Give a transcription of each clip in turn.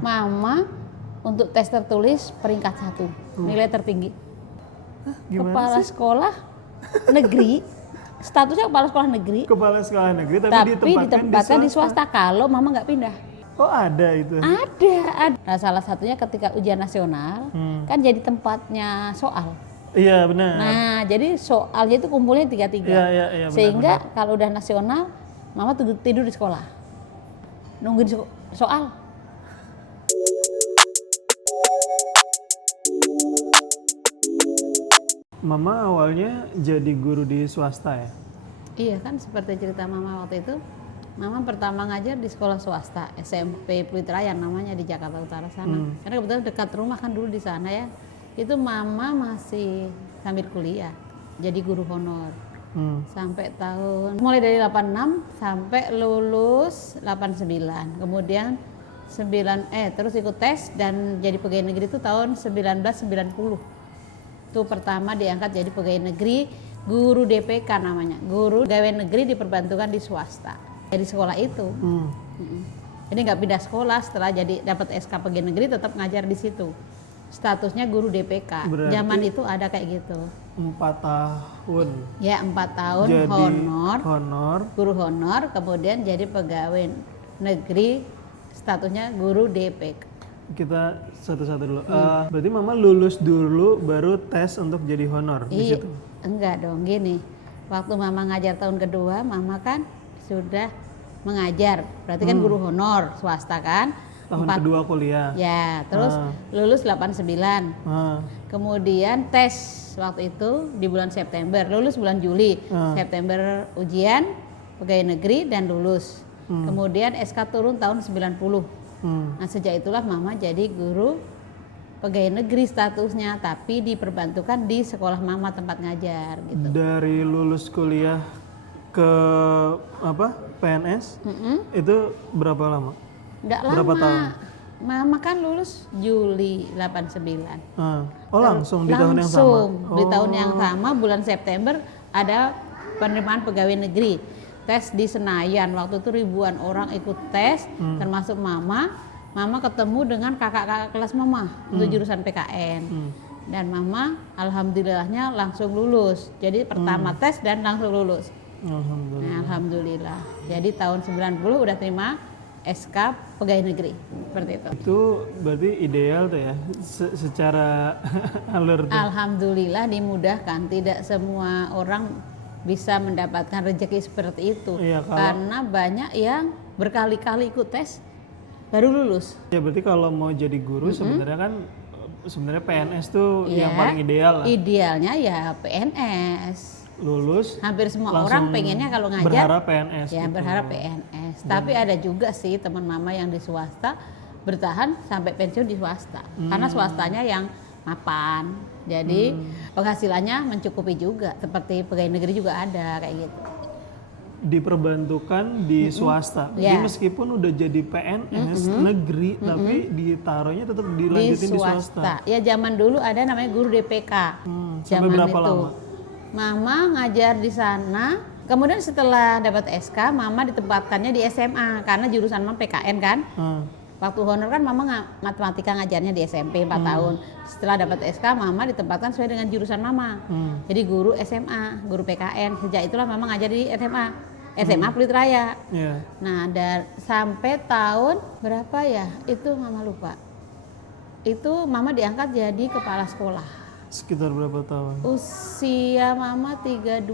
Mama untuk tes tertulis peringkat 1, nilai tertinggi. Kepala sih? sekolah negeri, statusnya kepala sekolah negeri. Kepala sekolah negeri Tapi ditempatkan ditempatkan di swasta kalau mama nggak pindah. Oh ada itu? Ada. Nah salah satunya ketika ujian nasional, kan jadi tempatnya soal. Iya benar. Nah jadi soalnya itu kumpulnya 3-3. Iya, Sehingga kalau udah nasional, mama tidur di sekolah. Nungguin soal. Mama awalnya jadi guru di swasta ya? Iya kan seperti cerita mama waktu itu. Mama pertama ngajar di sekolah swasta, SMP Pluit Raya namanya di Jakarta Utara sana. Karena kebetulan dekat rumah kan dulu di sana ya. Itu mama masih sambil kuliah, jadi guru honor. Sampai tahun, mulai dari 86 sampai lulus 89. Kemudian terus ikut tes dan jadi pegawai negeri itu tahun 1990. Itu pertama diangkat jadi pegawai negeri, guru DPK namanya, guru pegawai negeri diperbantukan di swasta dari sekolah itu. Jadi nggak pindah sekolah, setelah jadi dapat SK pegawai negeri tetap ngajar di situ. Statusnya guru DPK. Berarti zaman itu ada kayak gitu. 4 tahun. Ya 4 tahun Jadi honor, guru honor, kemudian jadi pegawai negeri, statusnya guru DPK. Kita satu-satu dulu. Berarti mama lulus dulu baru tes untuk jadi honor di situ? Enggak dong, gini. Waktu mama ngajar tahun kedua, mama kan sudah mengajar. Berarti kan guru honor swasta kan. Tahun kedua kuliah. Ya, terus lulus 89. Kemudian tes waktu itu di bulan September, lulus bulan Juli. September ujian pegawai negeri dan lulus. Kemudian SK turun tahun 90. Nah sejak itulah mama jadi guru pegawai negeri statusnya, tapi diperbantukan di sekolah mama tempat ngajar gitu. Dari lulus kuliah ke PNS itu berapa lama? Nggak lama. Berapa tahun? Mama kan lulus Juli 89. Langsung di tahun yang sama? Langsung di tahun yang sama, bulan September ada penerimaan pegawai negeri. Tes di Senayan, waktu itu ribuan orang ikut tes, termasuk mama. Mama ketemu dengan kakak-kakak kelas mama untuk jurusan PKN. Dan mama alhamdulillahnya langsung lulus. Jadi pertama tes dan langsung lulus. Alhamdulillah. Nah, alhamdulillah. Jadi tahun 90 udah terima SK pegawai negeri. Seperti itu. Itu berarti ideal tuh ya, secara alur tuh. Alhamdulillah dimudahkan, tidak semua orang bisa mendapatkan rezeki seperti itu. Iya, karena banyak yang berkali-kali ikut tes baru lulus. Ya berarti kalau mau jadi guru sebenarnya kan PNS tuh yang paling ideal lah. Idealnya ya PNS. Lulus. Hampir semua orang pengennya kalau ngajar berharap PNS. Ya gitu. Berharap PNS. Tapi ada juga sih teman mama yang di swasta bertahan sampai pensiun di swasta. Karena swastanya yang mapan. Jadi penghasilannya mencukupi juga, seperti pegawai negeri juga ada kayak gitu. Diperbantukan di swasta. Jadi meskipun udah jadi PNS negeri, tapi ditaruhnya tetap dilanjutin di swasta. Ya zaman dulu ada namanya guru DPK. Sampai berapa lama? Mama ngajar di sana. Kemudian setelah dapat SK, mama ditempatkannya di SMA karena jurusan mama PKN kan. Waktu honor kan mama matematika ngajarnya di SMP 4 tahun. Setelah dapat SK, mama ditempatkan sesuai dengan jurusan mama. Jadi guru SMA, guru PKN. Sejak itulah mama ngajar di SMA Pluit Raya. Nah, sampai tahun berapa ya? Itu mama lupa. Itu mama diangkat jadi kepala sekolah. Sekitar berapa tahun? Usia mama 32.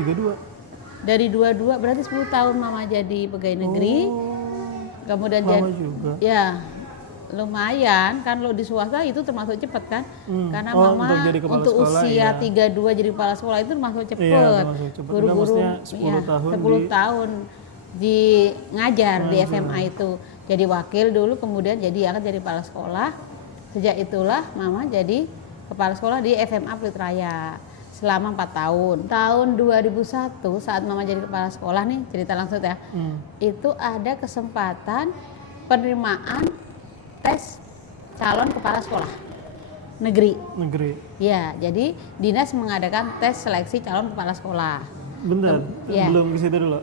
32? Dari 22 berarti 10 tahun mama jadi pegawai negeri. Kemudian lama juga. Ya lumayan kan, lo di swasta itu termasuk cepat kan, karena mama untuk usia 32 jadi kepala sekolah itu termasuk cepat. Guru-guru 10 tahun 10 tahun di ngajar di SMA itu jadi wakil dulu, kemudian jadi kepala sekolah. Sejak itulah mama jadi kepala sekolah di SMA Pluit Raya selama 4 tahun. Tahun 2001 saat mama jadi kepala sekolah nih, cerita langsung ya. Itu ada kesempatan penerimaan tes calon kepala sekolah negeri. Ya, jadi dinas mengadakan tes seleksi calon kepala sekolah. Bentar, belum ke situ dulu.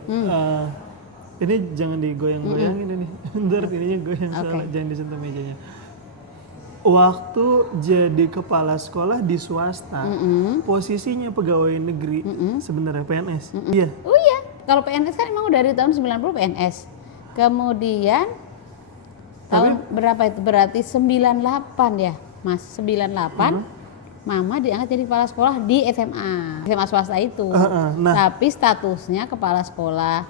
Ini jangan digoyang-goyangin ini. Ntar ininya goyang Oke. salah, jangan disentuh mejanya. Waktu jadi kepala sekolah di swasta, posisinya pegawai negeri sebenarnya PNS. Iya. Oh iya, kalau PNS kan emang udah dari tahun 90 PNS. Kemudian tahun berapa itu? Berarti 98 ya, Mas. 98 Mama diangkat jadi kepala sekolah di SMA swasta itu. Nah. Tapi statusnya kepala sekolah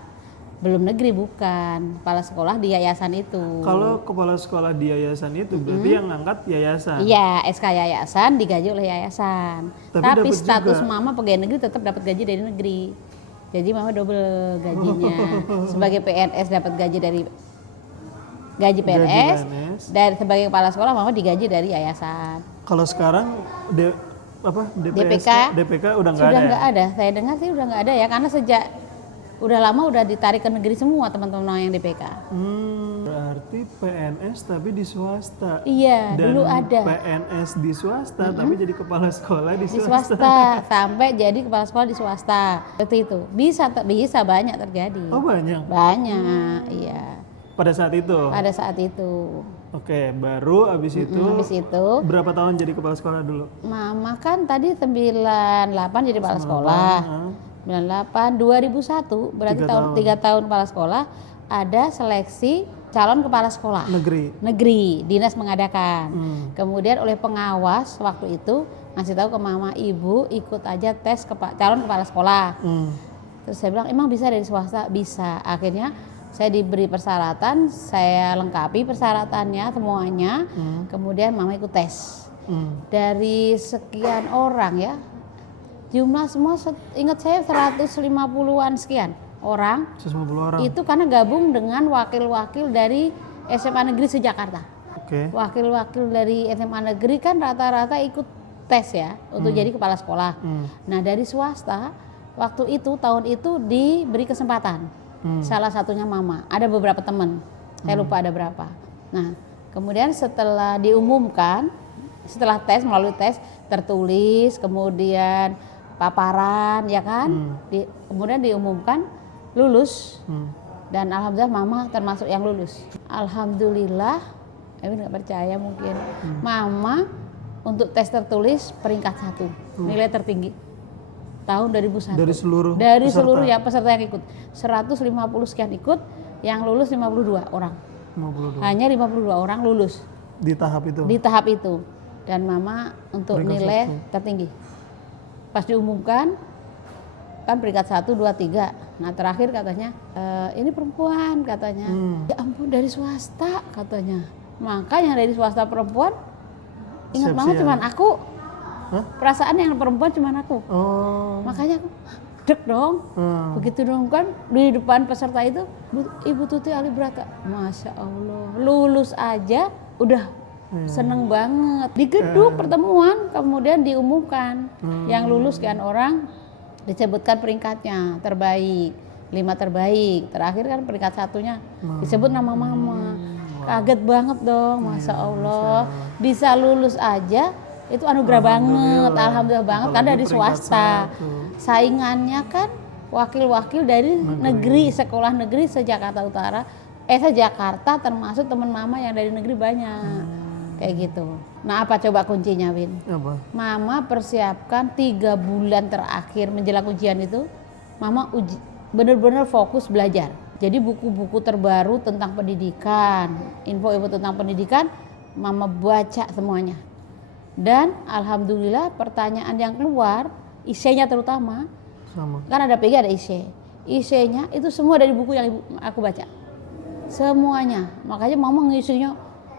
belum negeri, bukan. Kepala sekolah di yayasan itu. Kalau kepala sekolah di yayasan itu berarti yang ngangkat yayasan. Iya, SK yayasan digaji oleh yayasan. Tapi Tapi dapat status juga. Mama pegawai negeri tetap dapat gaji dari negeri. Jadi Mama double gajinya. Sebagai PNS dapat gaji dari gaji PNS, PNS. dan sebagai kepala sekolah Mama digaji dari yayasan. Kalau sekarang DPK DPK udah nggak Sudah ada. nggak ada. Saya dengar sih udah nggak ada ya, karena sejak udah lama udah ditarik ke negeri semua teman-teman yang DPK. Berarti PNS tapi di swasta. Iya, Dan dulu ada. PNS di swasta tapi jadi kepala sekolah di Di swasta. swasta sampai jadi kepala sekolah di swasta. Seperti itu. Bisa banyak terjadi. Oh banyak. Banyak, iya. Pada saat itu. Pada saat itu. Oke, baru abis itu. Habis itu Berapa tahun jadi kepala sekolah dulu? Mama kan tadi 98 jadi kepala sekolah. 98 2001 berarti 3 tahun kepala sekolah, ada seleksi calon kepala sekolah. Negeri, dinas mengadakan. Kemudian oleh pengawas waktu itu ngasih tahu ke Mama, Ibu ikut aja tes calon kepala sekolah. Terus saya bilang, emang bisa dari swasta? Bisa. Akhirnya saya diberi persyaratan, saya lengkapi persyaratannya semuanya. Kemudian Mama ikut tes. Dari sekian orang ya, jumlah semua ingat saya 150-an sekian orang. 150 orang. Itu karena gabung dengan wakil-wakil dari SMA Negeri se-Jakarta. Oke. Wakil-wakil dari SMA Negeri kan rata-rata ikut tes ya untuk jadi kepala sekolah. Nah dari swasta waktu itu tahun itu diberi kesempatan. Salah satunya Mama. Ada beberapa teman. Saya lupa ada berapa. Nah kemudian setelah diumumkan, setelah tes, melalui tes tertulis, kemudian paparan ya kan, kemudian diumumkan lulus. Dan alhamdulillah Mama termasuk yang lulus. Alhamdulillah, nggak percaya mungkin. Mama untuk tes tertulis peringkat 1, nilai tertinggi tahun 2001. Dari seluruh ya peserta yang ikut 150 sekian ikut, yang lulus 52 orang. 52. Hanya 52 orang lulus Di tahap itu. di tahap itu. Dan Mama untuk Peringkat nilai 1. tertinggi. Pas diumumkan kan peringkat 1, 2, 3. Nah terakhir katanya ini perempuan katanya. Ya ampun dari swasta katanya. Maka yang dari swasta perempuan, ingat Mama cuman aku. Perasaan yang perempuan cuman aku. Makanya aku deg dong. Begitu dong kan di depan peserta itu, Ibu Tuti Ali Brata. Masya Allah, lulus aja udah seneng banget. Di gedung pertemuan kemudian diumumkan yang lulus sekian orang, disebutkan peringkatnya terbaik, 5 terbaik. Terakhir kan peringkat 1-nya disebut nama Mama. Kaget banget dong, Masya Allah. Bisa lulus aja itu anugerah banget, alhamdulillah banget. Karena dari swasta. Saingannya kan wakil-wakil dari negeri, sekolah negeri se-Jakarta Utara. Se-Jakarta termasuk teman Mama yang dari negeri banyak. Kayak gitu. Nah apa coba kuncinya, Win? Apa? Mama persiapkan 3 bulan terakhir menjelang ujian itu, Mama benar-benar fokus belajar. Jadi buku-buku terbaru tentang pendidikan, info-info tentang pendidikan, Mama baca semuanya. Dan alhamdulillah pertanyaan yang keluar, IC-nya terutama, kan ada PG ada IC. IC-nya itu semua dari buku yang aku baca. Semuanya. Makanya Mama ngisinya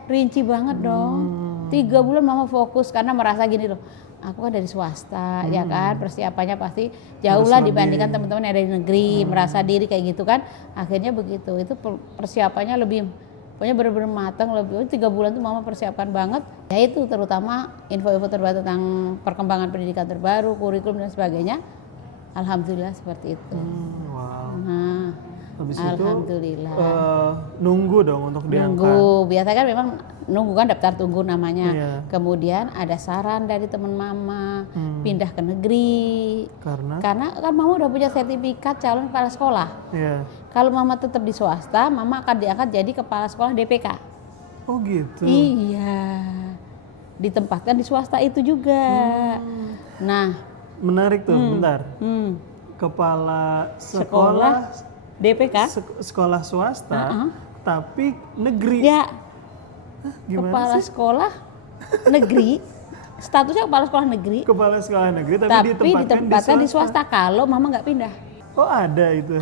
rinci banget dong. 3 bulan Mama fokus karena merasa gini loh, aku kan dari swasta ya kan, persiapannya pasti jauh lah dibandingkan teman-teman yang dari negeri, merasa diri kayak gitu kan. Akhirnya begitu, itu persiapannya lebih, pokoknya benar-benar matang. Lebih 3 bulan tuh Mama persiapan banget. Ya itu terutama info-info terbaru tentang perkembangan pendidikan terbaru, kurikulum dan sebagainya. Alhamdulillah seperti itu. Wow. Nah, Habis Alhamdulillah. itu nunggu dong untuk diangkat. Nunggu, biasanya kan memang nunggu kan daftar tunggu namanya. Iya. Kemudian ada saran dari teman mama pindah ke negeri. Karena Karena kan mama udah punya sertifikat calon kepala sekolah. ya. Kalau mama tetap di swasta, mama akan diangkat jadi kepala sekolah DPK. Oh gitu. Iya. Ditempatkan di swasta itu juga. Nah, Menarik tuh, bentar. hmm, Kepala sekolah DPK sekolah swasta, tapi negeri. ya Gimana kepala sih? sekolah negeri, statusnya kepala sekolah negeri, Kepala sekolah negeri tapi, tapi ditempatkan di swasta kalau mama nggak pindah. Oh ada itu.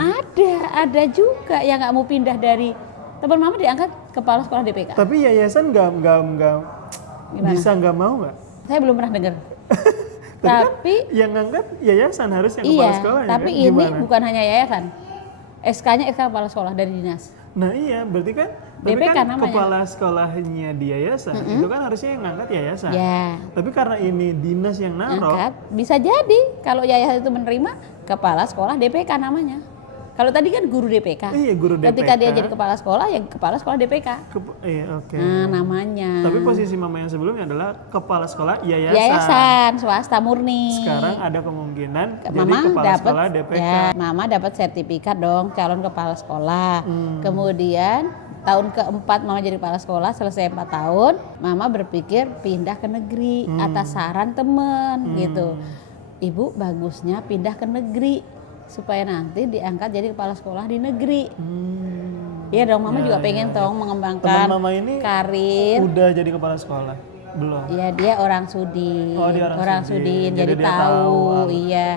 Ada juga yang nggak mau pindah dari teman mama diangkat kepala sekolah DPK. Tapi yayasan nggak Gimana? bisa nggak mau nggak? Saya belum pernah dengar. Tapi yang ngangkat yayasan harus yang kepala iya, sekolahnya tapi kan? ini Gimana? bukan hanya yayasan. SK-nya SK kepala sekolah dari dinas. Nah iya, berarti kan tapi DPK kan namanya. kepala sekolahnya di yayasan, itu kan harusnya yang ngangkat yayasan. Ya, Tapi karena ini dinas yang naruh, angkat bisa jadi kalau yayasan itu menerima kepala sekolah DPK namanya. Kalau tadi kan guru DPK. iya guru DPK. Ketika dia jadi kepala sekolah, ya kepala sekolah DPK. Iya oke. Nah, namanya. Tapi posisi mama yang sebelumnya adalah kepala sekolah yayasan. Yayasan swasta murni. Sekarang ada kemungkinan jadi Mama kepala dapat sekolah DPK. ya, mama dapat sertifikat dong calon kepala sekolah. Kemudian tahun keempat mama jadi kepala sekolah, selesai 4 tahun, mama berpikir pindah ke negeri atas saran temen gitu. Ibu bagusnya pindah ke negeri supaya nanti diangkat jadi kepala sekolah di negeri. Iya dong, mama juga pengen dong mengembangkan Teman mama ini karir. udah jadi kepala sekolah belum? Iya, dia orang Sudin. Oh, dia orang Sudin. Sudin, Jadi jadi dia tahu. tahu. Iya.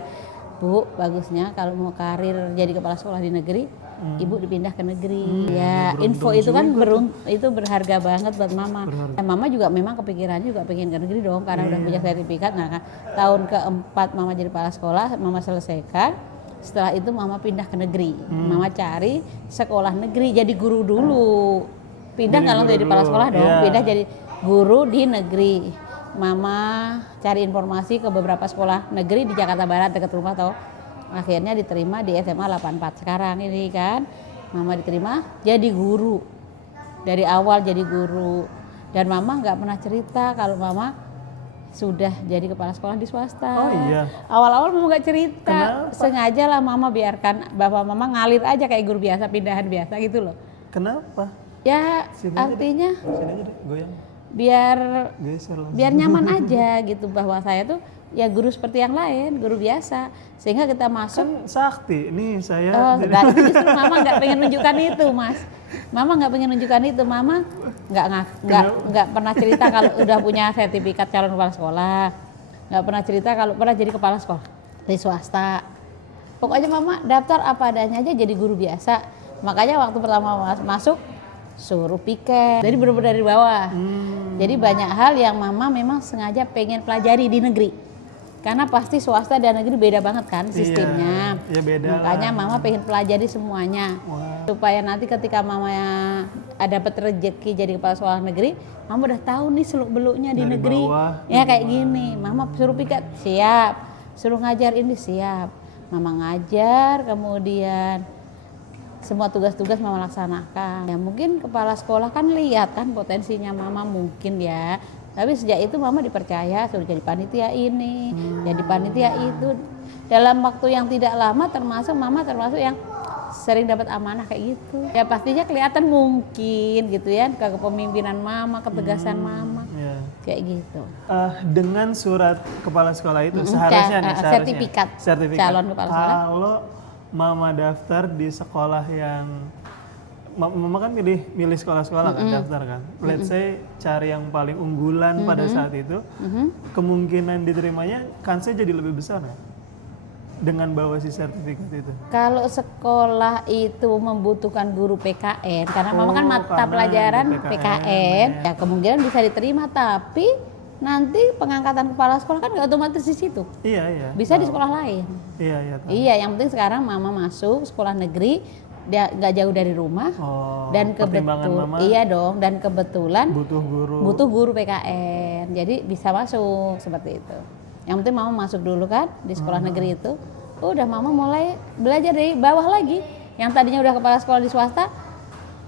Bu, bagusnya kalau mau karir jadi kepala sekolah di negeri, ibu dipindah ke negeri. Ya, info itu kan itu berharga banget buat mama. Mama juga memang kepikirannya juga pengen ke negeri dong karena udah punya sertifikat. Nah, tahun keempat mama jadi kepala sekolah, mama selesaikan. Setelah itu mama pindah ke negeri. Mama cari sekolah negeri jadi guru dulu. Pindah nggak langsung jadi kepala sekolah dong, pindah jadi guru di negeri. Mama cari informasi ke beberapa sekolah negeri di Jakarta Barat dekat rumah tau. Akhirnya diterima di SMA 84 sekarang ini kan. Mama diterima jadi guru. Dari awal jadi guru. Dan mama nggak pernah cerita kalau mama sudah jadi kepala sekolah di swasta. Oh iya. Awal-awal mama nggak cerita. Kenapa? Sengaja lah mama biarkan bapak mama ngalir aja kayak guru biasa, pindahan biasa gitu loh. Kenapa? Ya Sini aja artinya Sini aja deh, goyang. biar Geser langsung. biar nyaman aja gitu bahwa saya tuh ya guru seperti yang lain, guru biasa. Sehingga kita masuk, Kan sakti, nih saya. oh enggak, itu justru mama nggak pengen nunjukkan itu mas. Mama nggak pengen nunjukkan itu, mama nggak pernah cerita kalau udah punya sertifikat calon kepala sekolah, nggak pernah cerita kalau pernah jadi kepala sekolah di swasta. Pokoknya mama daftar apa adanya aja jadi guru biasa. Makanya waktu pertama masuk suruh piket, jadi bener-bener dari bawah. Jadi banyak hal yang mama memang sengaja pengen pelajari di negeri. Karena pasti swasta dan negeri beda banget kan sistemnya. Iya, ya beda. Makanya mama pengen pelajari semuanya. Wah. Supaya nanti ketika mama dapat rezeki jadi kepala sekolah negeri, mama udah tahu nih seluk-beluknya di Dari negeri. bawah, Ya kayak gini, mama suruh piket, siap. Suruh ngajar ini, siap. Mama ngajar, kemudian semua tugas-tugas mama laksanakan. Ya mungkin kepala sekolah kan lihat kan potensinya mama mungkin ya. Tapi sejak itu mama dipercaya suruh jadi panitia ini, jadi panitia itu. Dalam waktu yang tidak lama mama termasuk yang sering dapat amanah kayak gitu. Ya pastinya kelihatan mungkin gitu ya kepemimpinan mama, ketegasan mama. Ya. Kayak gitu. Dengan surat kepala sekolah itu seharusnya nih, sertifikat calon kepala sekolah. Kalau mama daftar di sekolah yang mama kan milih sekolah-sekolah kan daftar kan. Let's say cari yang paling unggulan pada saat itu, kemungkinan diterimanya kansnya jadi lebih besar ya? Dengan bawa si sertifikat itu. Kalau sekolah itu membutuhkan guru PKN, karena mama kan mata karena pelajaran di PKN, ya kemungkinan bisa diterima, tapi nanti pengangkatan kepala sekolah kan nggak otomatis di situ. Iya. Bisa di sekolah lain. Iya. Tahu. Iya, yang penting sekarang mama masuk sekolah negeri, dia nggak jauh dari rumah, dan kebetulan butuh guru PKN, jadi bisa masuk seperti itu. Yang penting mama masuk dulu kan di sekolah negeri itu, udah mama mulai belajar dari bawah lagi. Yang tadinya udah kepala sekolah di swasta,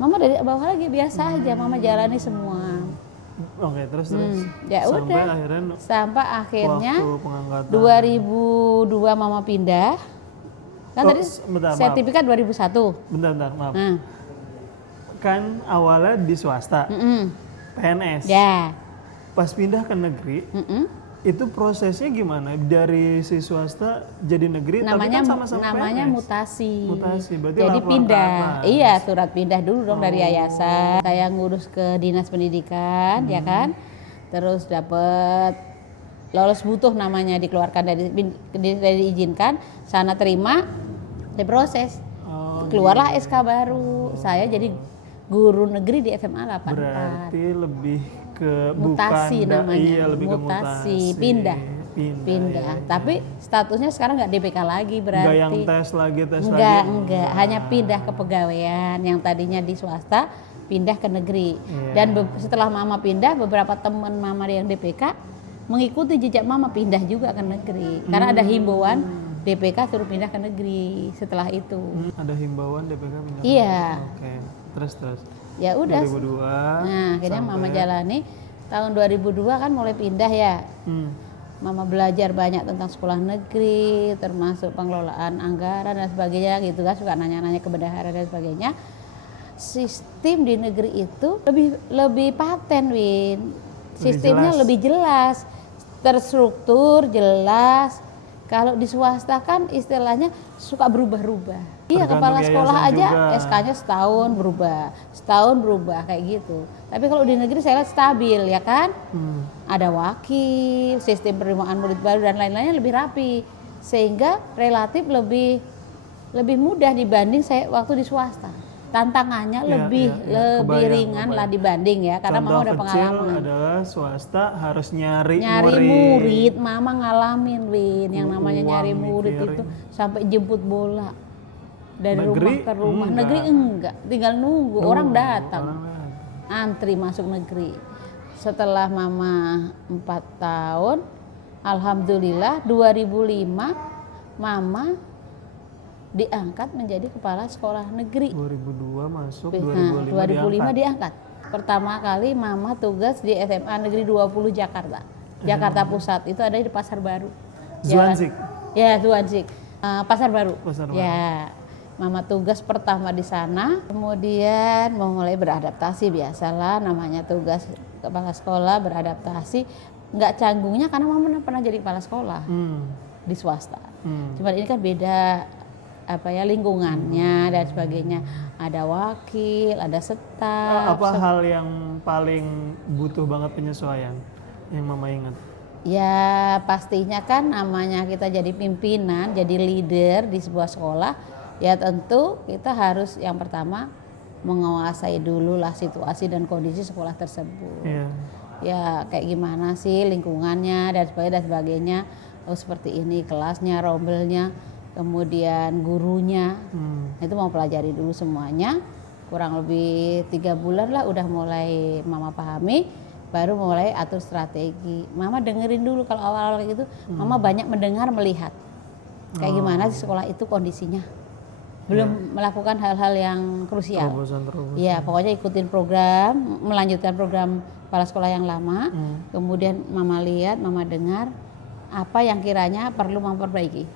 mama dari bawah lagi biasa aja, mama jalani semua. Oke, terus Ya udah. Sampai akhirnya waktu pengangkatan 2002 mama pindah. Kan tadi bentar, sertifikat 2001. Bentar, maaf. Kan awalnya di swasta, PNS. Ya. Pas pindah ke negeri, itu prosesnya gimana? Dari si swasta jadi negeri, Namanya, tapi kan sama-sama namanya PNS. mutasi. Berarti jadi lapor ke pindah. atas. Iya, surat pindah dulu dong dari yayasan. Saya ngurus ke dinas pendidikan, ya kan. Terus dapat lolos butuh namanya, dikeluarkan dari diizinkan, sana terima, diproses. Keluarlah SK baru. Saya jadi guru negeri di SMA 84. Berarti lebih ke mutasi bukan namanya. Iya, lebih mutasi, ke mutasi. Pindah. Iya. Tapi statusnya sekarang nggak DPK lagi berarti. Enggak yang tes lagi. Enggak. Hanya pindah ke pegawaian yang tadinya di swasta pindah ke negeri. Dan setelah mama pindah, beberapa teman mama yang DPK mengikuti jejak mama pindah juga ke negeri. Karena ada himbauan DPK suruh pindah ke negeri setelah itu. Ada himbauan DPK pindah. Iya. Oke. Terus. Ya udah. 2002. Nah, akhirnya mama jalani tahun 2002 kan mulai pindah ya. Mama belajar banyak tentang sekolah negeri, termasuk pengelolaan anggaran dan sebagainya gitu kan, suka nanya-nanya ke bendahara dan sebagainya. Sistem di negeri itu lebih paten, Win. Sistemnya lebih jelas, terstruktur, jelas. Kalau di swasta kan istilahnya suka berubah-ubah. Iya, kepala sekolah aja SK-nya setahun berubah kayak gitu. Tapi kalau di negeri saya lihat stabil ya kan. Ada wakil, sistem penerimaan murid baru dan lain-lainnya lebih rapi. Sehingga relatif lebih mudah dibanding saya waktu di swasta. Tantangannya lebih ringan lah dibanding ya, karena mama udah pengalaman. Contoh kecil adalah swasta harus nyari murid. Mama ngalamin, Win, yang namanya nyari murid itu sampai jemput bola dari negeri, rumah ke rumah. Negeri enggak, tinggal nunggu orang datang. Antri masuk negeri. Setelah mama 4 tahun, alhamdulillah 2005 mama diangkat menjadi kepala sekolah negeri. 2002 masuk, 2005 diangkat. Pertama kali mama tugas di SMA Negeri 20 Jakarta. Jakarta Pusat, itu ada di Pasar Baru. Zuanzik. Ya, Zuanzik. Pasar Baru. Ya. Mama tugas pertama di sana, kemudian mau mulai beradaptasi, biasalah namanya tugas kepala sekolah beradaptasi. Nggak canggungnya karena mama pernah jadi kepala sekolah di swasta. Cuma ini kan beda lingkungannya dan sebagainya. Ada wakil, ada staf. Apa hal yang paling butuh banget penyesuaian yang mama ingat? Ya pastinya kan namanya kita jadi pimpinan, jadi leader di sebuah sekolah, ya tentu kita harus yang pertama menguasai dulu lah situasi dan kondisi sekolah tersebut. Ya kayak gimana sih lingkungannya dan sebagainya. Oh seperti ini kelasnya, rombelnya, kemudian gurunya. Itu mau pelajari dulu semuanya. Kurang lebih 3 bulan lah udah mulai mama pahami, baru mulai atur strategi. Mama dengerin dulu kalau awal-awal gitu. Mama banyak mendengar, melihat kayak gimana di sekolah itu kondisinya. Belum melakukan hal-hal yang krusial. Terobosan. Ya pokoknya ikutin program, melanjutkan program kepala sekolah yang lama. Kemudian mama lihat, mama dengar apa yang kiranya perlu memperbaiki.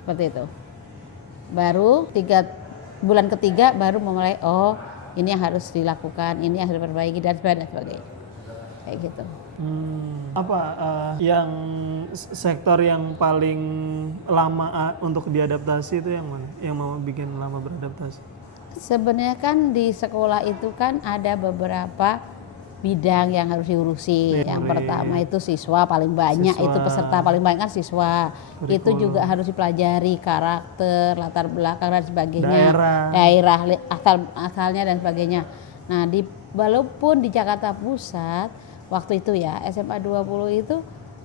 Seperti itu. Baru 3 bulan ketiga baru memulai, oh ini yang harus dilakukan, ini yang harus diperbaiki dan sebagainya. Kayak gitu. Apa yang sektor yang paling lama untuk diadaptasi itu yang mana? Yang mau bikin lama beradaptasi? Sebenarnya kan di sekolah itu kan ada beberapa bidang yang harus diurusi. Yang pertama itu siswa paling banyak, itu peserta paling banyak kan siswa. Itu juga harus dipelajari karakter, latar belakang dan sebagainya. Daerah asalnya dan sebagainya. Nah, walaupun di Jakarta Pusat waktu itu ya SMA 20 itu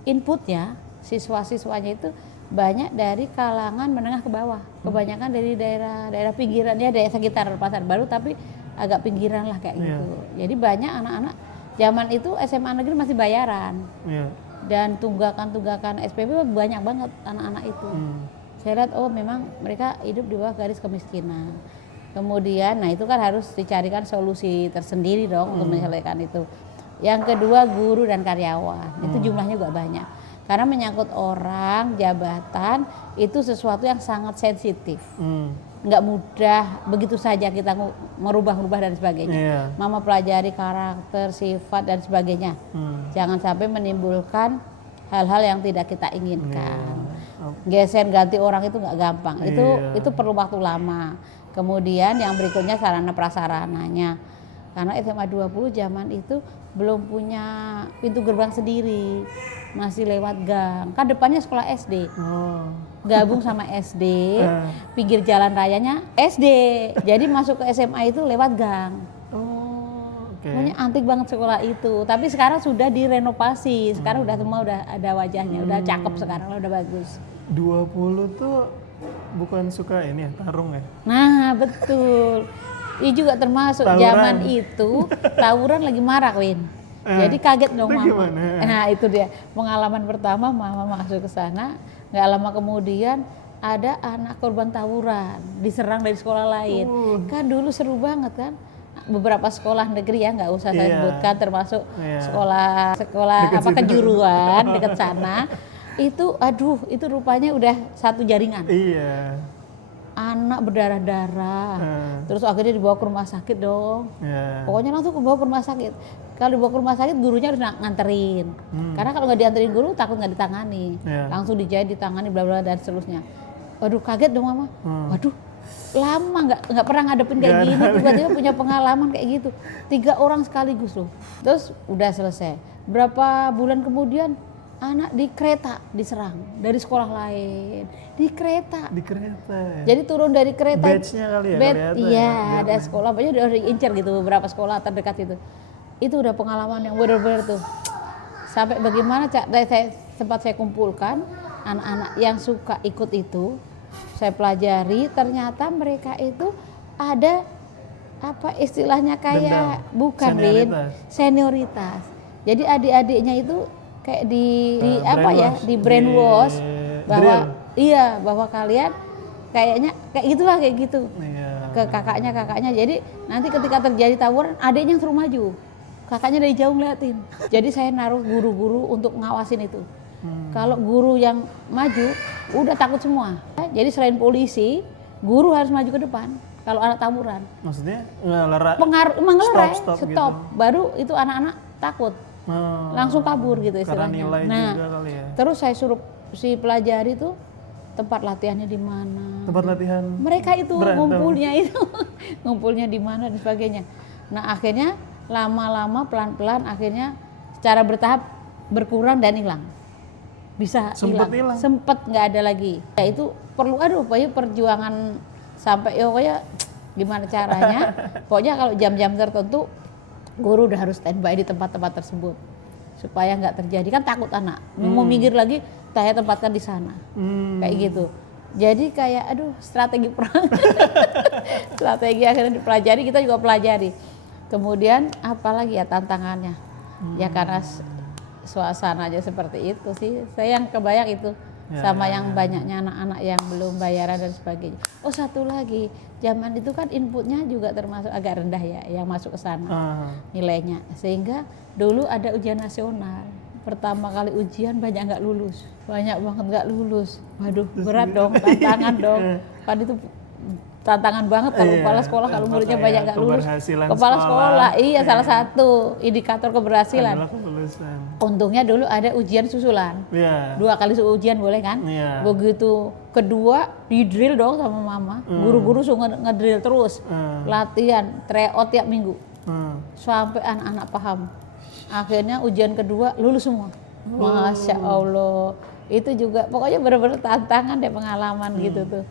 inputnya siswa-siswanya itu banyak dari kalangan menengah ke bawah. Kebanyakan dari daerah pinggiran ya, daerah sekitar Pasar Baru tapi agak pinggiran lah kayak gitu. Jadi banyak anak-anak zaman itu SMA negeri masih bayaran. Dan tunggakan SPP banyak banget anak-anak itu. Saya lihat oh memang mereka hidup di bawah garis kemiskinan. Kemudian, nah itu kan harus dicarikan solusi tersendiri dong untuk menyelesaikan itu. Yang kedua guru dan karyawan, itu jumlahnya juga banyak. Karena menyangkut orang, jabatan, itu sesuatu yang sangat sensitif. Nggak mudah begitu saja kita merubah-rubah dan sebagainya. Mama pelajari karakter, sifat dan sebagainya. Jangan sampai menimbulkan hal-hal yang tidak kita inginkan. Geser ganti orang itu nggak gampang. Itu perlu waktu lama. Kemudian yang berikutnya sarana prasarananya. Karena SMA 20 zaman itu belum punya pintu gerbang sendiri. Masih lewat gang. Kan depannya sekolah SD. Gabung sama SD, pinggir jalan rayanya SD. Jadi masuk ke SMA itu lewat gang. Pokoknya antik banget sekolah itu. Tapi sekarang sudah direnovasi. Sekarang udah semua udah ada wajahnya, udah cakep sekarang, udah bagus. 20 tuh bukan suka ini ya, tarung ya? Nah, betul. Ini juga termasuk zaman itu tawuran lagi marak, Win. Jadi kaget dong mama. Gimana? Nah, itu dia. Pengalaman pertama mama masuk ke sana. Nggak lama kemudian ada anak korban tawuran diserang dari sekolah lain. Kan dulu seru banget kan, beberapa sekolah negeri ya nggak usah saya sebutkan, termasuk sekolah apa kejuruan dekat sana. Itu aduh itu rupanya udah satu jaringan. Anak berdarah-darah, terus akhirnya dibawa ke rumah sakit dong. Pokoknya langsung dibawa ke rumah sakit. Kalau dibawa ke rumah sakit gurunya harus nganterin, karena kalau nggak dianterin guru takut nggak ditangani. Langsung dijahit, ditangani, bla bla dan seterusnya. Waduh kaget dong mama. Waduh lama nggak pernah ngadepin kayak gini, tiba-tiba punya pengalaman kayak gitu. 3 orang sekaligus loh. Terus udah selesai. Berapa bulan kemudian anak di kereta diserang dari sekolah lain. Di kereta. Jadi turun dari kereta. Batch-nya kali ya? Iya, ada sekolah, banyak udah diincar gitu beberapa sekolah terdekat itu. Itu udah pengalaman yang benar-benar tuh. Sampai bagaimana sempat saya kumpulkan anak-anak yang suka ikut itu. Saya pelajari, ternyata mereka itu ada apa istilahnya kayak bukan senioritas. Jadi adik-adiknya itu kayak di apa ya, di brainwash bahwa bahwa kalian kayaknya kayak gitulah kayak gitu. Ke kakaknya. Jadi nanti ketika terjadi tawuran adiknya yang suruh maju. Kakaknya dari jauh ngeliatin. Jadi saya naruh guru-guru untuk ngawasin itu. Kalau guru yang maju udah takut semua. Jadi selain polisi, guru harus maju ke depan kalau anak tawuran. Maksudnya mengelerai, stop. Gitu. Baru itu anak-anak takut. Langsung kabur gitu istilahnya. Nah, juga kali ya. Terus saya suruh si pelajari tuh tempat latihannya di mana. Tempat latihan. Mereka itu ngumpulnya di mana dan sebagainya. Nah, akhirnya lama-lama pelan-pelan akhirnya secara bertahap berkurang dan hilang. Bisa hilang. Sempet nggak ada lagi. Ya itu perlu perjuangan sampai pokoknya gimana caranya. Pokoknya kalau jam-jam tertentu guru udah harus standby di tempat-tempat tersebut supaya nggak terjadi, kan takut anak mau minggir lagi saya tempatkan di sana kayak gitu. Jadi kayak strategi perang. Strategi akhirnya dipelajari, kita juga pelajari. Kemudian apalagi ya tantangannya ya karena suasana aja seperti itu sih, saya yang kebayang itu sama yang banyaknya anak-anak yang belum bayaran dan sebagainya. Oh satu lagi, zaman itu kan inputnya juga termasuk agak rendah ya yang masuk ke sana nilainya, sehingga dulu ada ujian nasional. Pertama kali ujian banyak banget nggak lulus. Waduh berat dong, tantangan dong. Kan itu tantangan banget kalau kepala sekolah kalau muridnya banyak nggak lulus. Kepala sekolah iya salah satu indikator keberhasilan. Untungnya dulu ada ujian susulan. 2 kali ujian boleh kan? Begitu kedua di drill dong sama mama. Guru-guru suka ngedrill terus. Latihan tryout tiap minggu. Sampai anak-anak paham. Akhirnya ujian kedua lulus semua. Masya Allah. Itu juga pokoknya benar-benar tantangan deh, pengalaman gitu tuh.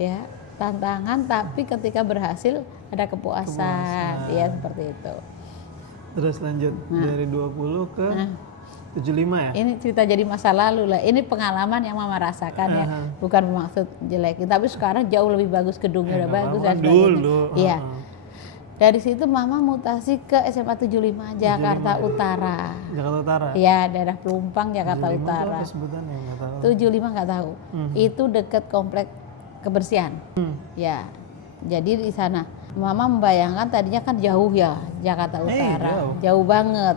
Ya, tantangan tapi ketika berhasil ada kepuasan. Ya seperti itu. Terus lanjut dari 20 ke 75 ya? Ini cerita jadi masa lalu lah. Ini pengalaman yang mama rasakan ya. Bukan bermaksud jelek. Tapi sekarang jauh lebih bagus, gedungnya udah bagus dan sebagainya. Iya. Dari situ mama mutasi ke SMA 75 Jakarta Utara. Jakarta Utara. Ya, daerah Pelumpang Jakarta 75 Utara. Itu apa sebutannya? Nggak tahu. 75 nggak tahu. Itu dekat komplek kebersihan. Ya. Jadi di sana mama membayangkan tadinya kan jauh ya Jakarta Utara. Jauh banget.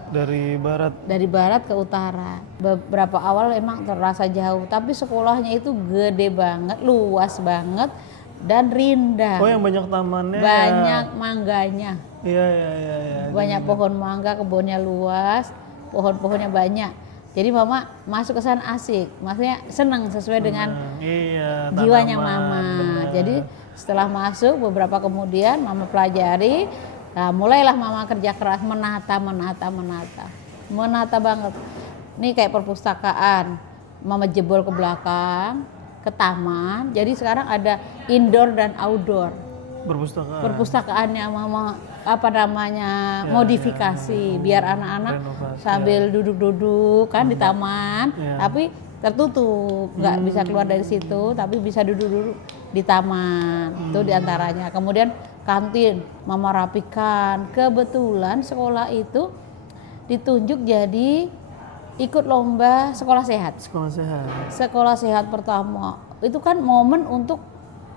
Dari barat ke utara. Beberapa awal emang terasa jauh, tapi sekolahnya itu gede banget, luas banget. Dan rindang. Oh, yang banyak tamannya. Banyak mangganya. Iya. Banyak pohon mangga, kebunnya luas, pohon-pohonnya banyak. Jadi mama masuk ke sana asik, maksudnya senang sesuai dengan jiwanya mama. Bener. Jadi setelah masuk beberapa kemudian mama pelajari, nah mulailah mama kerja keras menata banget. Ini kayak perpustakaan, mama jebol ke belakang, ke taman. Jadi sekarang ada indoor dan outdoor. Perpustakaannya mama modifikasi biar anak-anak sambil duduk-duduk kan di taman, tapi tertutup, nggak bisa keluar dari situ, tapi bisa duduk-duduk di taman. Itu diantaranya. Kemudian kantin mama rapikan. Kebetulan sekolah itu ditunjuk jadi ikut lomba sekolah sehat. Sekolah sehat pertama itu kan momen untuk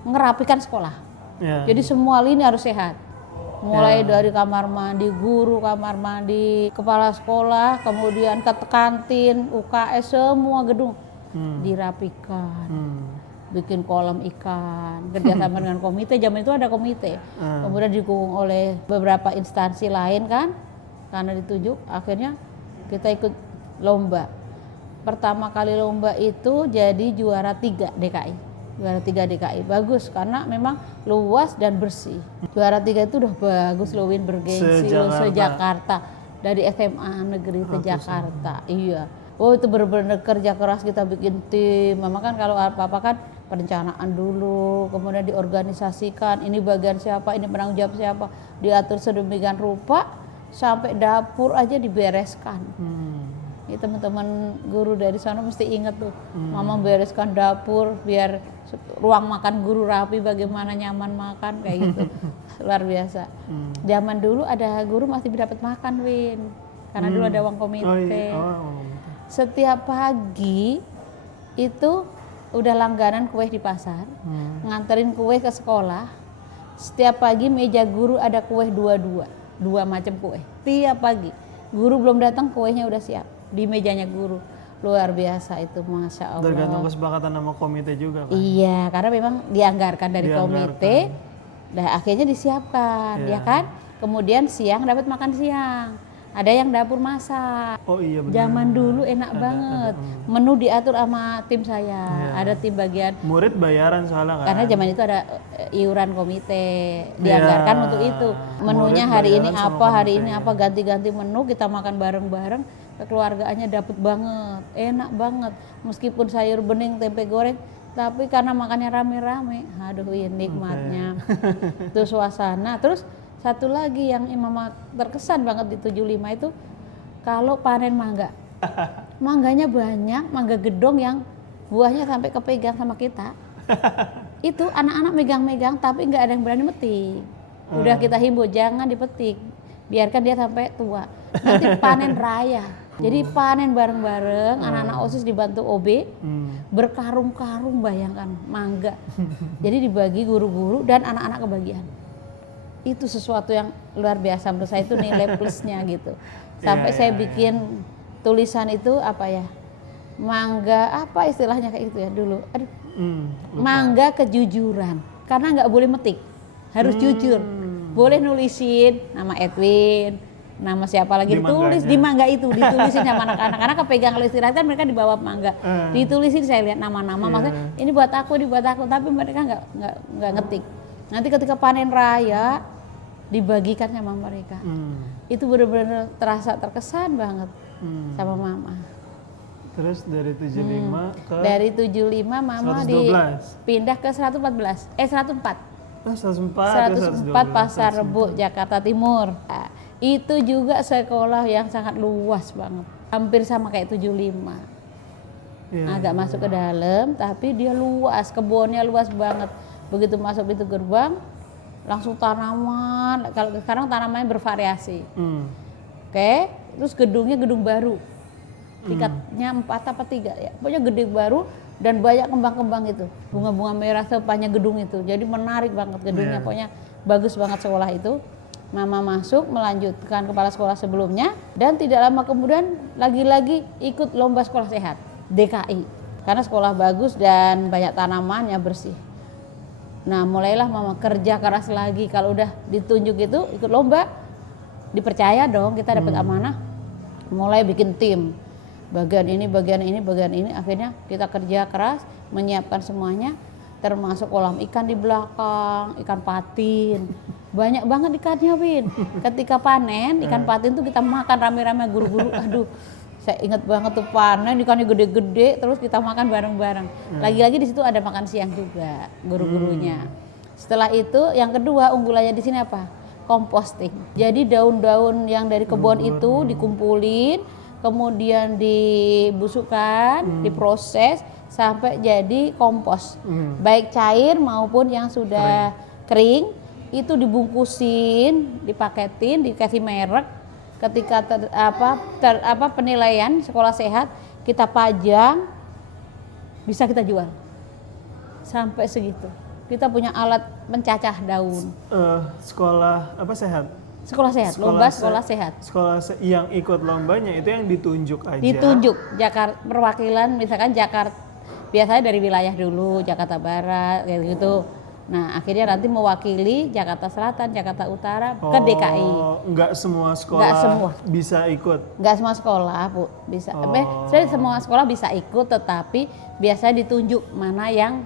ngerapikan sekolah. Jadi semua lini harus sehat. Mulai dari kamar mandi, guru kamar mandi, kepala sekolah, kemudian ke kantin, UKS, semua gedung dirapikan. Bikin kolam ikan, kerjasama dengan komite. Zaman itu ada komite. Kemudian didukung oleh beberapa instansi lain kan, karena ditunjuk. Akhirnya kita ikut lomba. Pertama kali lomba itu jadi juara 3 DKI. Bagus karena memang luas dan bersih. Juara 3 itu udah bagus loh, Win, bergengsi loh, se-Jakarta. Dari SMA negeri ke Jakarta. Iya. Oh, itu benar-benar kerja keras, kita bikin tim. Mama kan kalau apa-apa kan perencanaan dulu, kemudian diorganisasikan, ini bagian siapa, ini penanggung jawab siapa, diatur sedemikian rupa sampai dapur aja dibereskan. Ini teman-teman guru dari sana mesti ingat tuh, mama bereskan dapur biar ruang makan guru rapi, bagaimana nyaman makan kayak gitu. Luar biasa. Zaman dulu ada guru masih dapat makan, Win, karena dulu ada uang komite. Setiap pagi itu udah langganan kue di pasar, nganterin kue ke sekolah. Setiap pagi meja guru ada kue dua macam kue. Tiap pagi guru belum datang kuenya udah siap di mejanya guru. Luar biasa itu, Masya Allah. Tergantung kesepakatan sama komite juga kan? Iya, karena memang dianggarkan dari komite. Dan akhirnya disiapkan, ya kan? Kemudian siang dapat makan siang. Ada yang dapur masak. Oh iya benar. Zaman dulu enak banget. Menu diatur sama tim saya. Ada tim bagian. Murid bayaran soalnya kan? Karena zaman itu ada iuran komite, dianggarkan untuk itu. Menunya hari ini apa, ganti-ganti menu, kita makan bareng-bareng. Kekeluargaannya dapet banget, enak banget. Meskipun sayur bening, tempe goreng, tapi karena makannya rame-rame, aduh ya nikmatnya. Itu suasana. Terus satu lagi yang mama terkesan banget di 75 itu, kalau panen mangga. Mangganya banyak, mangga gedong yang buahnya sampai kepegang sama kita. Itu anak-anak megang-megang tapi nggak ada yang berani metik. Udah kita himbau jangan dipetik, biarkan dia sampai tua. Nanti panen raya. Jadi panen bareng-bareng, anak-anak OSIS dibantu OB, berkarung-karung, bayangkan mangga. Jadi dibagi guru-guru dan anak-anak kebagian. Itu sesuatu yang luar biasa menurut saya, itu nilai plusnya gitu. Sampai saya bikin tulisan itu apa ya, mangga apa istilahnya kayak gitu ya dulu. Aduh, mangga kejujuran, karena nggak boleh metik, harus jujur. Boleh nulisin nama Edwin, nama siapa lagi, ditulis di mangga itu, ditulisin sama anak-anak, karena kepegang kalau istirahat kan mereka di bawah mangga, ditulisin, saya lihat nama-nama, maksudnya ini buat aku, tapi mereka nggak ngetik. Nanti ketika panen raya dibagikan sama mereka. Itu benar-benar terasa terkesan banget sama mama. Terus dari 75 ke dari 75 mama 112. Pindah ke 114. 104. 104 Pasar Rebo, Jakarta Timur. Nah, itu juga sekolah yang sangat luas banget. Hampir sama kayak 75. Agak masuk ke dalam, tapi dia luas, kebunnya luas banget. Begitu masuk itu gerbang, langsung tanaman. Kalau sekarang tanamannya bervariasi. Hmm. Oke, terus gedungnya gedung baru. Tingkatnya 4 apa 3 ya. Pokoknya gede baru dan banyak kembang-kembang itu. Bunga-bunga merah sepanjang gedung itu. Jadi menarik banget gedungnya. Yeah. Pokoknya bagus banget sekolah itu. Mama masuk melanjutkan kepala sekolah sebelumnya dan tidak lama kemudian lagi-lagi ikut lomba sekolah sehat DKI. Karena sekolah bagus dan banyak tanaman yang bersih. Nah, mulailah mama kerja keras lagi. Kalau udah ditunjuk itu ikut lomba, dipercaya dong kita dapat amanah. Mulai bikin tim. Bagian ini, bagian ini, bagian ini. Akhirnya kita kerja keras menyiapkan semuanya, termasuk kolam ikan di belakang, ikan patin. Banyak banget ikannya, Win. Ketika panen ikan patin tuh kita makan rame-rame guru-guru. Aduh, saya ingat banget tuh panen ikannya gede-gede, terus kita makan bareng-bareng. Lagi-lagi di situ ada makan siang juga guru-gurunya. Setelah itu yang kedua unggulannya di sini apa? Composting. Jadi daun-daun yang dari kebun itu dikumpulin, kemudian dibusukkan, diproses sampai jadi kompos. Baik cair maupun yang sudah kering itu dibungkusin, dipaketin, dikasih merek. Ketika penilaian sekolah sehat kita pajang, bisa kita jual sampai segitu. Kita punya alat pencacah daun. Sekolah apa sehat? Sekolah sehat, lomba sekolah sehat. Yang ikut lombanya itu yang ditunjuk aja. Ditunjuk Jakarta perwakilan, misalkan Jakarta biasanya dari wilayah dulu Jakarta Barat kayak gitu. Nah, akhirnya nanti mewakili Jakarta Selatan, Jakarta Utara ke DKI. Enggak semua sekolah bisa ikut? Enggak semua sekolah, Bu, bisa. Sebenarnya semua sekolah bisa ikut, tetapi biasanya ditunjuk mana yang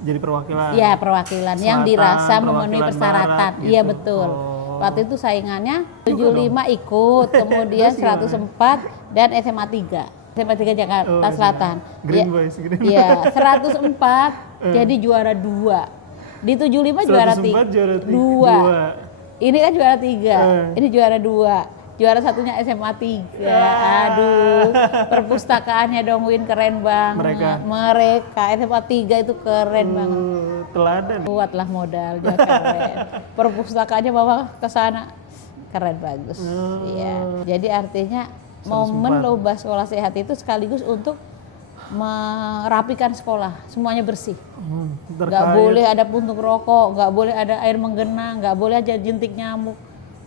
jadi perwakilan? Iya, perwakilan Selatan, yang dirasa memenuhi persyaratan. Iya, gitu. Betul. Waktu itu saingannya 75 ikut, kemudian 104 dan SMA 3. SMA 3 Jakarta Selatan. Green Boys. Iya, 104 jadi juara 2. Di 75 juara 3. Ini kan juara 3. Ini juara 2. Juara satunya SMA 3. Aduh, perpustakaannya dong Win keren banget. Mereka SMA 3 itu keren banget. Teladan. Buatlah modal dia keren. Perpustakaannya bawa ke sana keren bagus. Iya. Jadi artinya momen lomba sekolah sehat itu sekaligus untuk merapikan sekolah, semuanya bersih. Nggak boleh ada puntung rokok, nggak boleh ada air menggenang, nggak boleh aja jentik nyamuk.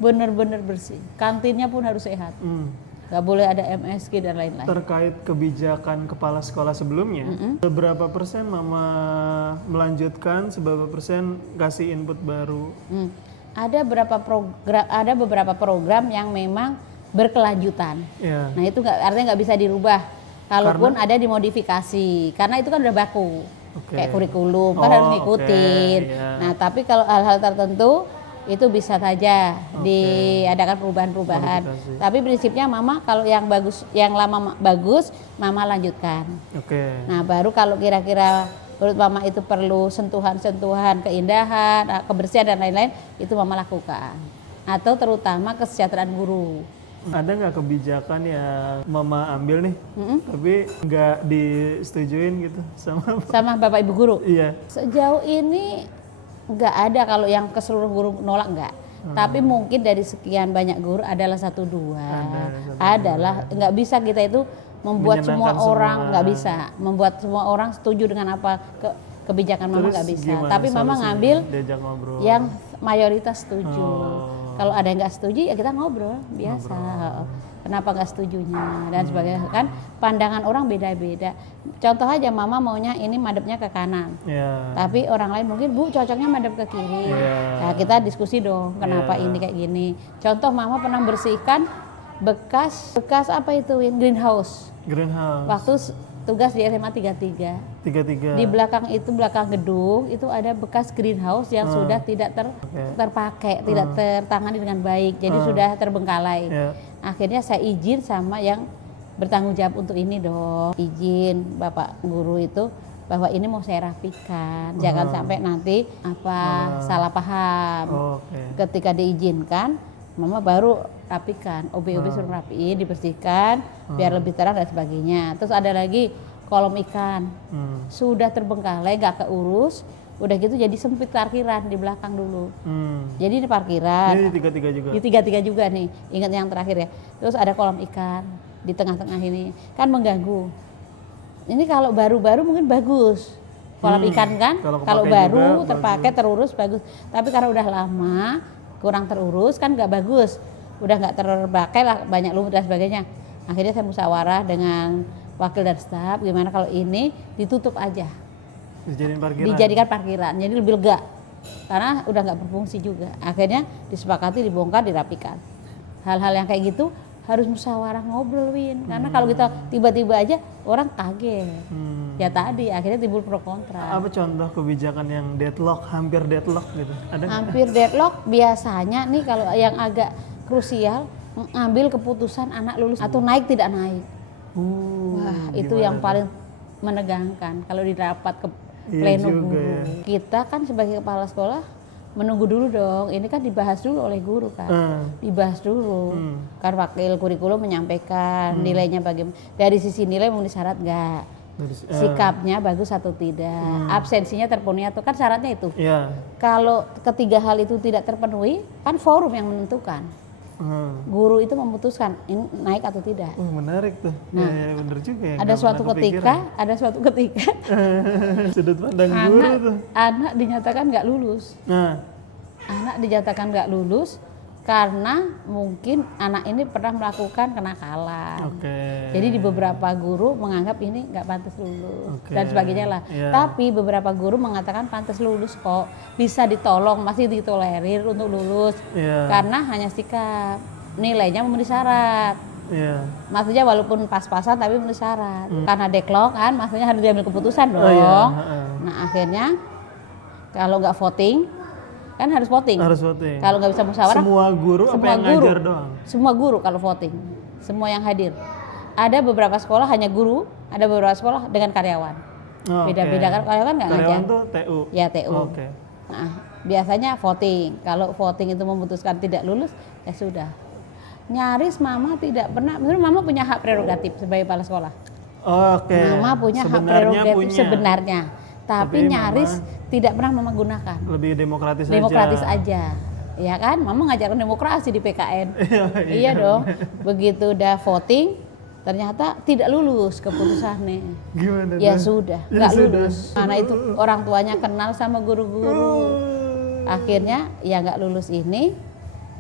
Bener-bener bersih. Kantinnya pun harus sehat. Nggak boleh ada MSG dan lain-lain. Terkait kebijakan kepala sekolah sebelumnya, seberapa persen Mama melanjutkan, seberapa persen kasih input baru? Ada beberapa program yang memang berkelanjutan. Nah itu artinya nggak bisa dirubah. Kalaupun ada dimodifikasi, karena itu kan udah baku, kayak kurikulum kan harus ngikutin. Nah tapi kalau hal-hal tertentu itu bisa saja diadakan perubahan-perubahan. Tapi prinsipnya Mama kalau yang bagus, yang lama bagus, Mama lanjutkan. Nah baru kalau kira-kira menurut Mama itu perlu sentuhan-sentuhan keindahan, kebersihan dan lain-lain, itu Mama lakukan. Atau terutama kesejahteraan guru. Ada nggak kebijakan yang Mama ambil nih, tapi nggak disetujuin gitu sama Bapak Ibu guru? Iya. Sejauh ini nggak ada, kalau yang ke seluruh guru nolak nggak. Tapi mungkin dari sekian banyak guru adalah 1-2. Adalah nggak bisa kita itu membuat semua orang, nggak bisa membuat semua orang setuju dengan apa kebijakan Mama, nggak bisa. Tapi Mama ngambil yang mayoritas setuju. Kalau ada yang nggak setuju ya kita ngobrol biasa. Kenapa nggak setujunya dan sebagainya, kan pandangan orang beda-beda. Contoh aja Mama maunya ini madepnya ke kanan, tapi orang lain mungkin Bu cocoknya madep ke kiri. Nah kita diskusi dong kenapa ini kayak gini. Contoh Mama pernah bersihkan bekas apa itu greenhouse. Waktu tugas di SMA 33. Di belakang gedung itu ada bekas greenhouse yang sudah tidak terpakai, tidak tertangani dengan baik. Jadi sudah terbengkalai. Akhirnya saya izin sama yang bertanggung jawab untuk ini dong. Izin Bapak guru itu bahwa ini mau saya rapikan. Jangan sampai nanti salah paham. Ketika diizinkan, Mama baru rapikan, OB suruh rapiin, dibersihkan biar lebih terang dan sebagainya. Terus ada lagi kolam ikan, sudah terbengkalai, nggak keurus, Udah gitu jadi sempit parkiran di belakang dulu. Hmm. Jadi ini parkiran. Ini tiga-tiga juga. Di tiga-tiga juga nih, ingat yang terakhir ya. Terus ada kolam ikan di tengah-tengah ini, kan mengganggu. Ini kalau baru-baru mungkin bagus, kolam ikan kan. Kalau baru terpakai terurus bagus. Tapi karena udah lama kurang terurus kan nggak bagus. Udah nggak terpakai lah, banyak lumut dan sebagainya. Akhirnya saya musyawarah dengan wakil dan staf, gimana kalau ini ditutup aja. Dijadikan parkiran, jadi lebih lega karena udah nggak berfungsi juga. Akhirnya disepakati, dibongkar, dirapikan. Hal-hal yang kayak gitu harus musyawarah ngobrol, Win. Karena kalau kita tiba-tiba aja orang kaget. Ya tadi akhirnya timbul pro kontra. Apa contoh kebijakan yang deadlock, hampir deadlock gitu? Ada hampir deadlock biasanya nih kalau yang agak krusial mengambil keputusan anak lulus atau naik tidak naik. Wah, itu yang paling menegangkan kalau di rapat ke pleno guru. Ya. Kita kan sebagai kepala sekolah menunggu dulu dong, ini kan dibahas dulu oleh guru kan, dibahas dulu. Kan wakil kurikulum menyampaikan nilainya bagaimana, dari sisi nilai memenuhi syarat enggak, sikapnya bagus atau tidak, absensinya terpenuhi atau kan syaratnya itu. Kalau ketiga hal itu tidak terpenuhi, kan forum yang menentukan. Guru itu memutuskan ini naik atau tidak. Menarik tuh. Nah, ya, bener juga ya. Ada suatu ketika sudut pandang guru tuh. Anak dinyatakan nggak lulus. Anak dinyatakan nggak lulus karena mungkin anak ini pernah melakukan kenakalan. Jadi di beberapa guru menganggap ini nggak pantas lulus dan sebagainya lah. Tapi beberapa guru mengatakan pantas lulus kok, bisa ditolong, masih ditolerir untuk lulus karena hanya sikap, nilainya memenuhi syarat. Maksudnya walaupun pas-pasan tapi memenuhi syarat. Karena deadlock kan, maksudnya harus diambil keputusan dong. Nah akhirnya kalau nggak voting kan harus voting. Kalau nggak bisa musyawarah, semua guru apa yang ngajar doang? Semua guru kalau voting, semua yang hadir. Ada beberapa sekolah hanya guru, ada beberapa sekolah dengan karyawan. Beda-beda kan, karyawan nggak ngajar. Karyawan tuh TU? Ya TU. Nah biasanya voting, kalau voting itu memutuskan tidak lulus, ya sudah. Nyaris mama tidak pernah, sebenarnya mama punya hak prerogatif sebagai kepala sekolah. Mama punya hak prerogatif sebenarnya. Tapi nyaris tidak pernah mama gunakan. Lebih demokratis aja. Ya kan, mama ngajarin demokrasi di PKN. Iya dong. Begitu udah voting, ternyata tidak lulus keputusannya. Gimana? Ya sudah, nggak lulus. Karena itu orang tuanya kenal sama guru-guru. Akhirnya ya nggak lulus ini,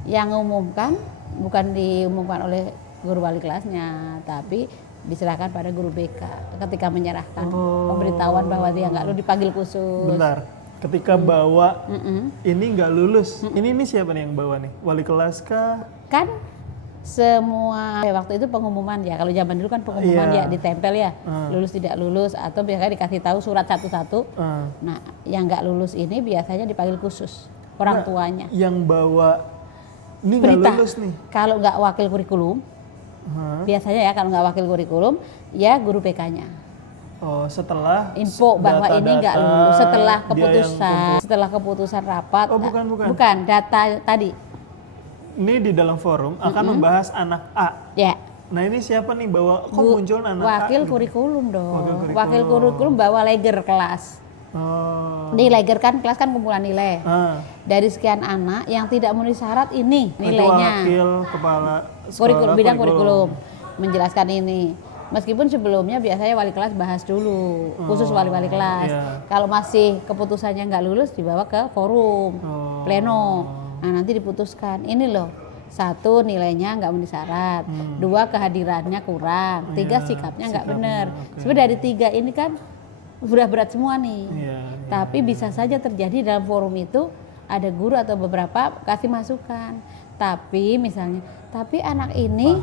yang umumkan bukan diumumkan oleh guru wali kelasnya, tapi diserahkan pada guru BK ketika menyerahkan pemberitahuan bahwa dia nggak lulus, dipanggil khusus. Bentar, ketika bawa ini nggak lulus, ini siapa nih yang bawa nih? Wali kelas kah? Kan semua waktu itu pengumuman ya, kalau zaman dulu kan pengumuman ya ditempel ya, lulus tidak lulus atau biasanya dikasih tahu surat satu-satu. Nah yang nggak lulus ini biasanya dipanggil khusus orang tuanya. Yang bawa ini nggak lulus nih? Kalau nggak wakil kurikulum. Biasanya ya kalau nggak wakil kurikulum ya guru PK-nya. Setelah info bahwa ini nggak lulus, setelah keputusan rapat. Bukan data tadi. Ini di dalam forum akan membahas anak A. Ya. Nah ini siapa nih bawa? Kok muncul anak A? Wakil kurikulum dong. Wakil kurikulum bawa leger kelas. Di leger kan kelas kan kumpulan nilai. Dari sekian anak yang tidak memenuhi syarat ini nilainya. Wakil kepala sekolah bidang kurikulum menjelaskan ini. Meskipun sebelumnya biasanya wali kelas bahas dulu, khusus wali-wali kelas. Kalau masih keputusannya nggak lulus dibawa ke forum, pleno. Nah nanti diputuskan ini loh. 1 nilainya nggak memenuhi syarat, 2 kehadirannya kurang, 3 sikapnya nggak benar. Sebenarnya dari 3 ini kan udah berat semua nih. Tapi bisa saja terjadi dalam forum itu ada guru atau beberapa kasih masukan. Tapi misalnya, tapi anak ini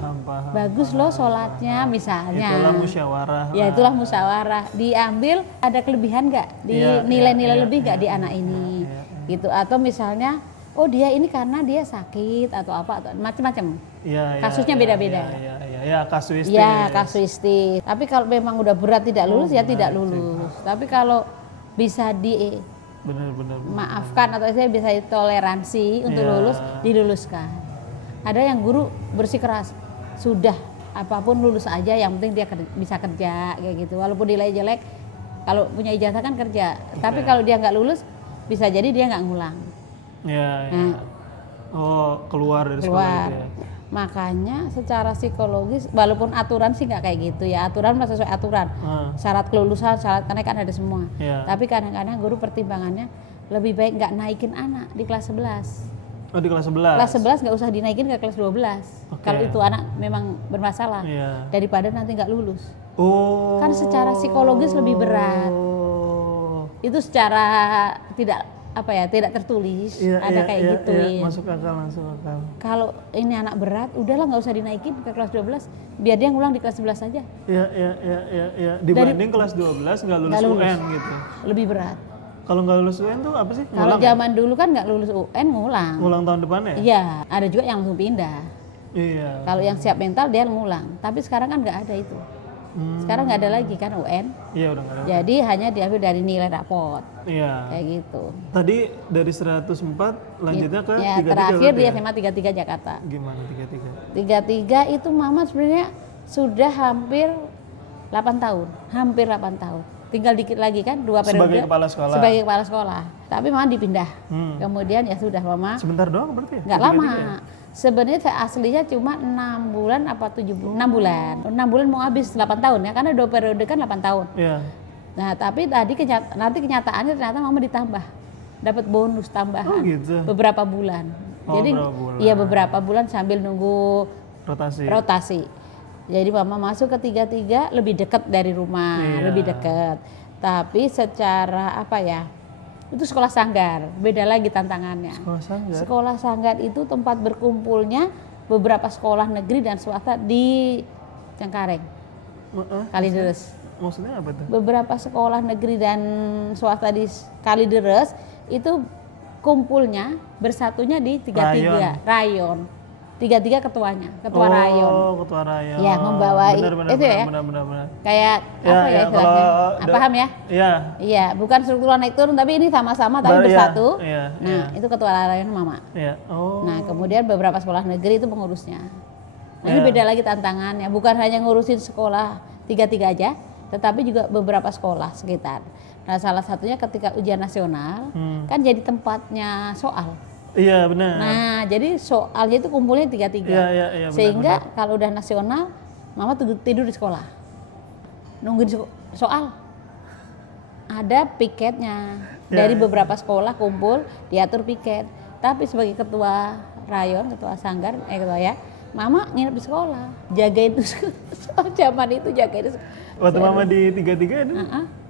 bagus loh sholatnya misalnya. Itulah musyawarah. Ya itulah musyawarah. Diambil ada kelebihan nggak? Di nilai-nilai lebih nggak di anak ini? Gitu. Atau misalnya, oh dia ini karena dia sakit atau apa atau macam-macam. Kasusnya beda-beda. Kasuistis. Kasuistis. Tapi kalau memang udah berat tidak lulus tidak lulus. Tapi kalau bisa maafkan atau saya bisa toleransi untuk lulus, diluluskan. Ada yang guru bersikeras, sudah apapun lulus aja, yang penting dia bisa kerja kayak gitu. Walaupun nilai jelek, Kalau punya ijazah kan kerja. Tapi kalau dia nggak lulus, bisa jadi dia nggak ngulang. Ya, ya. Nah. Oh, keluar dari sekolah Keluar. itu ya. Makanya secara psikologis, walaupun aturan sih nggak kayak gitu ya, aturan masih sesuai aturan. Syarat kelulusan, syarat karena kan ada semua. Iya. Tapi kadang-kadang guru pertimbangannya lebih baik nggak naikin anak di kelas 11. Oh, di kelas 11. Kelas 11 nggak usah dinaikin ke kelas 12. Oke. Kalau itu anak memang bermasalah. Iya. Daripada nanti nggak lulus. Oh. Kan secara psikologis lebih berat. Itu secara tidak tertulis, Iya, ada iya, kayak iya, gitu. iya. Masuk akal. Kalau ini anak berat, udahlah nggak usah dinaikin ke kelas 12, biar dia ngulang di kelas 11 saja. Iya. Dibanding kelas 12 nggak lulus UN gitu. Lebih berat. Kalau nggak lulus UN tuh apa sih? Kalau zaman dulu kan nggak lulus UN ngulang. Ngulang tahun depan ya? Iya, ada juga yang langsung pindah. Iya. Kalau yang siap mental dia ngulang, tapi sekarang kan nggak ada itu. Sekarang nggak ada lagi kan UN. Iya, udah nggak ada. Jadi hanya diambil dari nilai raport. Iya. Kayak gitu. Tadi dari 104 lanjutnya ke Ya, 33 terakhir di berarti ya? SMA 33 Jakarta. Gimana 33? 33 itu mama sebenarnya sudah hampir 8 tahun. Hampir 8 tahun. Tinggal dikit lagi kan 2 periode. Sebagai kepala sekolah. Sebagai kepala sekolah. Tapi mama dipindah. Kemudian ya sudah mama. Sebentar doang berarti ya? Nggak lama. Sebenarnya saya aslinya cuma 6 bulan apa 7 bulan. 6 bulan. 6 bulan mau habis 8 tahun ya. Karena 2 periode kan 8 tahun. Iya. Nah tapi tadi nanti kenyataannya ternyata mama ditambah. Dapat bonus tambahan. Oh gitu. Beberapa bulan. Oh, Jadi beberapa bulan. iya beberapa bulan sambil nunggu rotasi. Jadi mama masuk ke 33 lebih dekat dari rumah, lebih dekat. Tapi secara itu sekolah sanggar, beda lagi tantangannya. Sekolah sanggar itu tempat berkumpulnya beberapa sekolah negeri dan swasta di Cengkareng, Kalideres. Maksudnya apa tuh? Beberapa sekolah negeri dan swasta di Kalideres itu kumpulnya bersatunya di 33 rayon. 33 ketuanya, ketua rayon. Oh, ketua rayon. Ya, membawa itu ya. Benar. Kayak istilahnya? Paham ya? Iya. Iya, bukan struktural naik turun tapi ini sama-sama tapi bersatu. Iya, Nah, itu ketua rayon mama. Iya. Oh. Nah, kemudian beberapa sekolah negeri itu pengurusnya. Nah, ini beda lagi tantangannya, bukan hanya ngurusin sekolah 33 aja, tetapi juga beberapa sekolah sekitar. Nah, salah satunya ketika ujian nasional kan jadi tempatnya soal. Iya, benar. Nah, jadi soalnya itu kumpulnya 33. Iya, sehingga kalau udah nasional, mama tidur di sekolah. Nungguin soal. Ada piketnya. Dari beberapa sekolah kumpul, diatur piket. Tapi sebagai ketua rayon, ketua sanggar, mama nginep di sekolah. Jagain soal zaman itu jagain. Waktu mama di 33 itu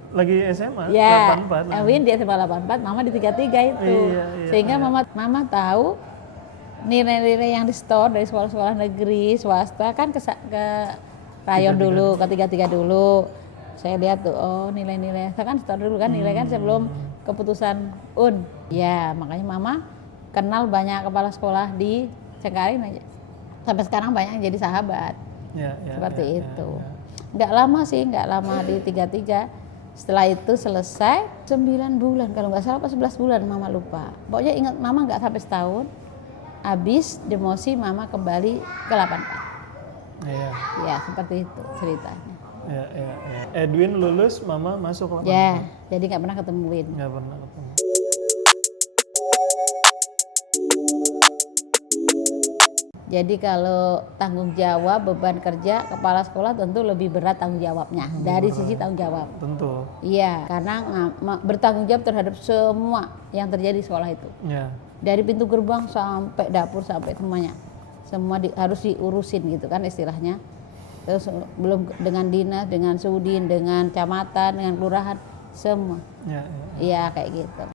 lagi SMA, ya, 84. Awin di SMA 84, mama di 33 itu. Iya, Sehingga mama tahu nilai-nilai yang di store dari sekolah-sekolah negeri, swasta kan ke rayon dulu, ke 33 dulu. Saya lihat tuh, oh nilai-nilai, saya kan store dulu kan nilai kan sebelum keputusan UN. Ya, makanya mama kenal banyak kepala sekolah di Cengkareng aja. Sampai sekarang banyak yang jadi sahabat. Seperti itu. Nggak lama di 33. Setelah itu selesai 9 bulan kalau nggak salah apa 11 bulan mama lupa. Pokoknya ingat mama nggak sampai setahun. Habis demosi mama kembali ke 84. Iya. Ya seperti itu ceritanya. Iya. Edwin lulus, mama masuk 84. Ya, jadi nggak pernah ketemuin. Nggak pernah ketemu. Jadi kalau tanggung jawab beban kerja kepala sekolah tentu lebih berat tanggung jawabnya dari sisi tanggung jawab. Tentu. Iya, karena bertanggung jawab terhadap semua yang terjadi di sekolah itu. Iya. Dari pintu gerbang sampai dapur sampai semuanya. Semua harus diurusin gitu kan istilahnya. Terus belum dengan dinas, dengan sudin, dengan kecamatan, dengan kelurahan, semua. Iya kayak gitu.